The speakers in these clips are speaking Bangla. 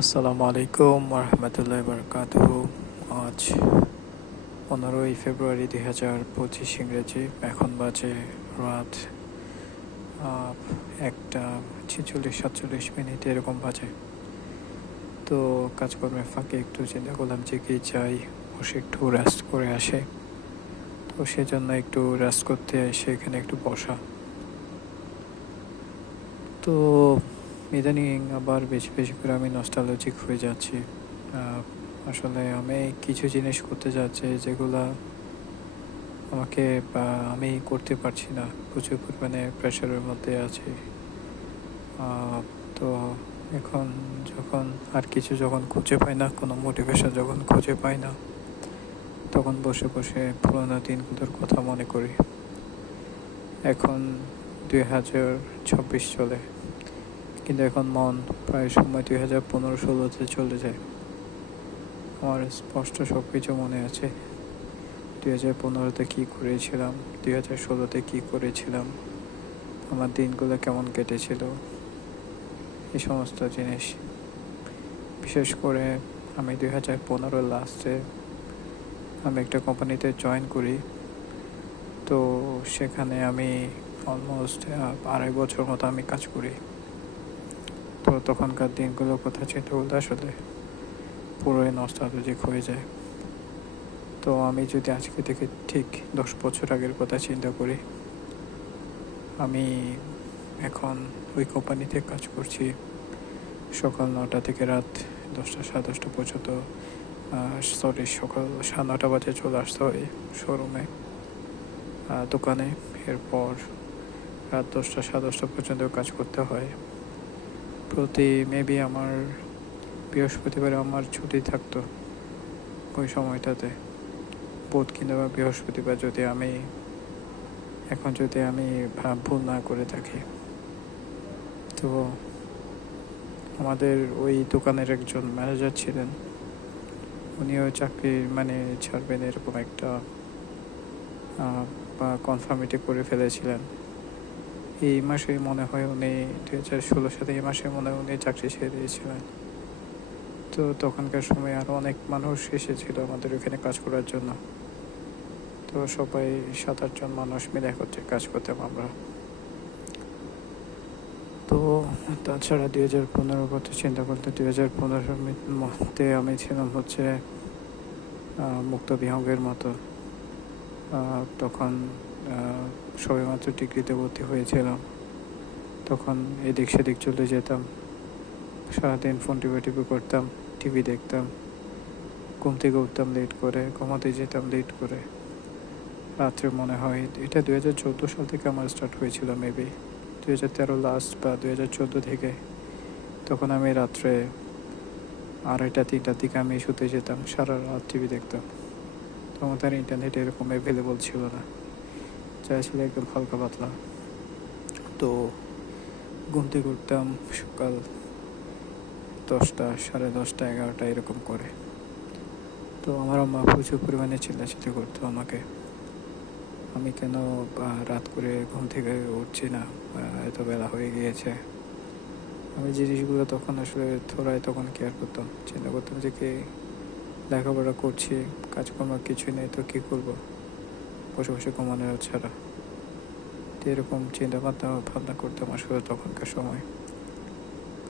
আসসালামু আলাইকুম রহমতুল্লাহ বরকাতুহু। আজ 15ই ফেব্রুয়ারি 2025 ইংরেজি। এখন বাজে রাত 1টা 46-47 এরকম বাজে। তো কাজকর্মের ফাঁকে একটু চিন্তা করলাম যে কি চাই, বসে একটু রেস্ট করে আসে। তো সেজন্য একটু রেস্ট করতে এসে এখানে একটু বসা। তো ইদানিং আবার বেশি বেশি করে আমি নস্টালজিক হয়ে যাচ্ছি। আসলে আমি কিছু জিনিস করতে যাচ্ছি যেগুলা আমাকে আমি করতে পারছি না, প্রচুর পরিমাণে প্রেশারের মধ্যে আছি। তো এখন যখন আর কিছু যখন খুঁজে পাই না, কোনো মোটিভেশন যখন খুঁজে পাই না, তখন বসে বসে পুরোনো দিনগুলোর কথা মনে করি। এখন 2026 চলে, কিন্তু এখন মন প্রায় সময় 2015-16-তে চলে যায়। আমার স্পষ্ট সব কিছু মনে আছে। 2015-তে কী করেছিলাম, 2016-তে কী করেছিলাম, আমার দিনগুলো কেমন কেটেছিল, এই সমস্ত জিনিস। বিশেষ করে আমি 2015 লাস্টে আমি একটা কোম্পানিতে জয়েন করি। তো সেখানে আমি অলমোস্ট 2.5 বছর মতো আমি কাজ করি। তো তখনকার দিনগুলোর কথা চিন্তা করলে আসলে পুরোই নস্টালজিক হয়ে যায়। তো আমি যদি আজকে থেকে ঠিক 10 বছর আগের কথা চিন্তা করি, আমি এখন ওই কোম্পানিতে কাজ করছি। সকাল 9টা থেকে রাত 10টা 10:30 পর্যন্ত, সকাল 9:30 বাজে চলে আসতে হয় শোরুমে, দোকানে। এরপর রাত 10টা 10:30 পর্যন্ত কাজ করতে হয়। প্রতি মেবি আমার বৃহস্পতিবারে আমার ছুটি থাকতো ওই সময়টাতে, বুধ কিংবা বৃহস্পতিবার, যদি আমি ভুল না করে থাকি। তো আমাদের ওই দোকানের একজন ম্যানেজার ছিলেন, উনিও চাকরির ছাড়বেন এরকম একটা কনফার্মিটি করে ফেলেছিলেন। এই মাসে মনে হয় উনি 2016 সালে এই মাসে মনে হয় উনি চাকরি ছেড়ে দিয়েছিলেন। তো তখনকার সময় আরও অনেক মানুষ এসেছিল আমাদের ওখানে কাজ করার জন্য। তো সবাই 7-8 জন মানুষ মিলে একত্রে কাজ করতাম আমরা। তো তাছাড়া 2015 কথা চিন্তা করতে, 2015 মধ্যে আমি ছিলাম হচ্ছে মুক্ত বিহঙ্গের মতো। তখন সবেমাত্র ডিগ্রিতে ভর্তি হয়েছিলাম। তখন এদিক সেদিক চলে যেতাম, সারাদিন ফোন টিপি করতাম, টিভি দেখতাম, ঘুম থেকে উঠতাম লেট করে, ঘুমাতে যেতাম লেট করে। রাত্রে মনে হয় এটা 2014 সাল থেকে আমার স্টার্ট হয়েছিল, মেবি 2013 লাস্ট বা 2014 থেকে। তখন আমি রাত্রে 2:30-3টার দিকে আমি শুতে যেতাম, সারা রাত টিভি দেখতাম। তখন তার ইন্টারনেট এরকম অ্যাভেলেবল ছিল না, যা ছিল একদম হালকা পাতলা। তো ঘুম থেকে উঠতাম সকাল 10টা 10:30 11টা এরকম করে। তো আমার আম্মা প্রচুর পরিমাণে চিল্লাচিল্লি করতো আমাকে, আমি কেন রাত করে ঘুম থেকে উঠছি না, এত বেলা হয়ে গিয়েছে। আমি জিনিসগুলো তখন আসলে তখন কেয়ার করতাম, চিন্তা করতাম যে কি লেখাপড়া করছি, কাজকর্ম কিছুই নেই, তো কী করবো, বসে বসে ঘুমানো ছাড়া। তো এরকম চিন্তা ভাবনা করতাম আসলে তখনকার সময়।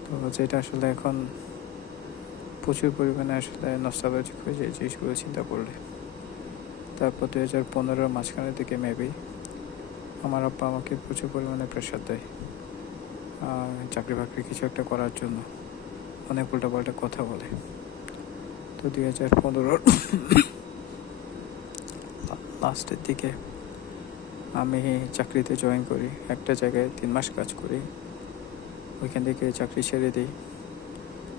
তো যেটা আসলে এখন প্রচুর পরিমাণে আসলে নস্টালজিক হয়ে যায় জিনিসগুলো চিন্তা করলে। তারপর 2015 মাঝখানের দিকে মেবি আমার আব্বা আমাকে প্রচুর পরিমাণে প্রেশার দেয় চাকরি বাকরি কিছু একটা করার জন্য, অনেক উল্টাপাল্টা কথা বলে। তো 2015 লাস্টের দিকে আমি চাকরিতে জয়েন করি, একটা জায়গায় 3 মাস কাজ করি, ওইখান থেকে চাকরি ছেড়ে দিই।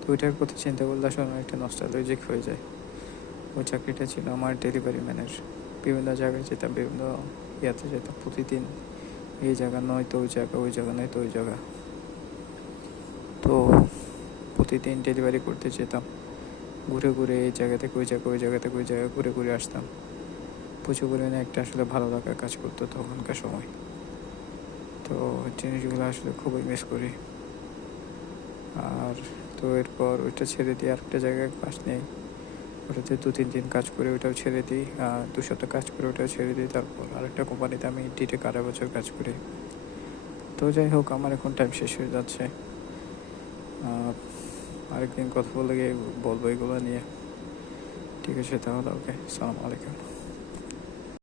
তো ওইটার কথা চিন্তা করলে আসলে একটা নস্টালজিক হয়ে যায়। ওই চাকরিটা ছিল আমার ডেলিভারি ম্যানের। বিভিন্ন জায়গায় যেতাম, বিভিন্ন ইয়াতে যেতাম, প্রতিদিন এই জায়গা নয় তো ওই জায়গা, ওই জায়গা নয় তো ওই জায়গা। তো প্রতিদিন ডেলিভারি করতে যেতাম, ঘুরে ঘুরে এই জায়গা থেকে ওই জায়গা, ওই জায়গা থেকে ওই জায়গা ঘুরে ঘুরে আসতাম। প্রচুর পরিমাণে একটা আসলে ভালো লাগা কাজ করতো তখনকার সময়। তো জিনিসগুলো আসলে খুবই মিস করি। আর তো এরপর ওইটা ছেড়ে দিয়ে আরেকটা জায়গায় কাজ নেই, ওটাতে 2-3 দিন কাজ করে ওটাও ছেড়ে দিই, 2 সপ্তাহ কাজ করে ওটাও ছেড়ে দিই, তারপর আরেকটা কোম্পানিতে আমি ডিটেক 2.5 বছর কাজ করি। তো যাই হোক, আমার এখন টাইম শেষ হয়ে যাচ্ছে। আহ, আরেকদিন কথা বলে গিয়ে বলবো এগুলো নিয়ে। ঠিক আছে তাহলে, ওকে, সালাম আলাইকুম।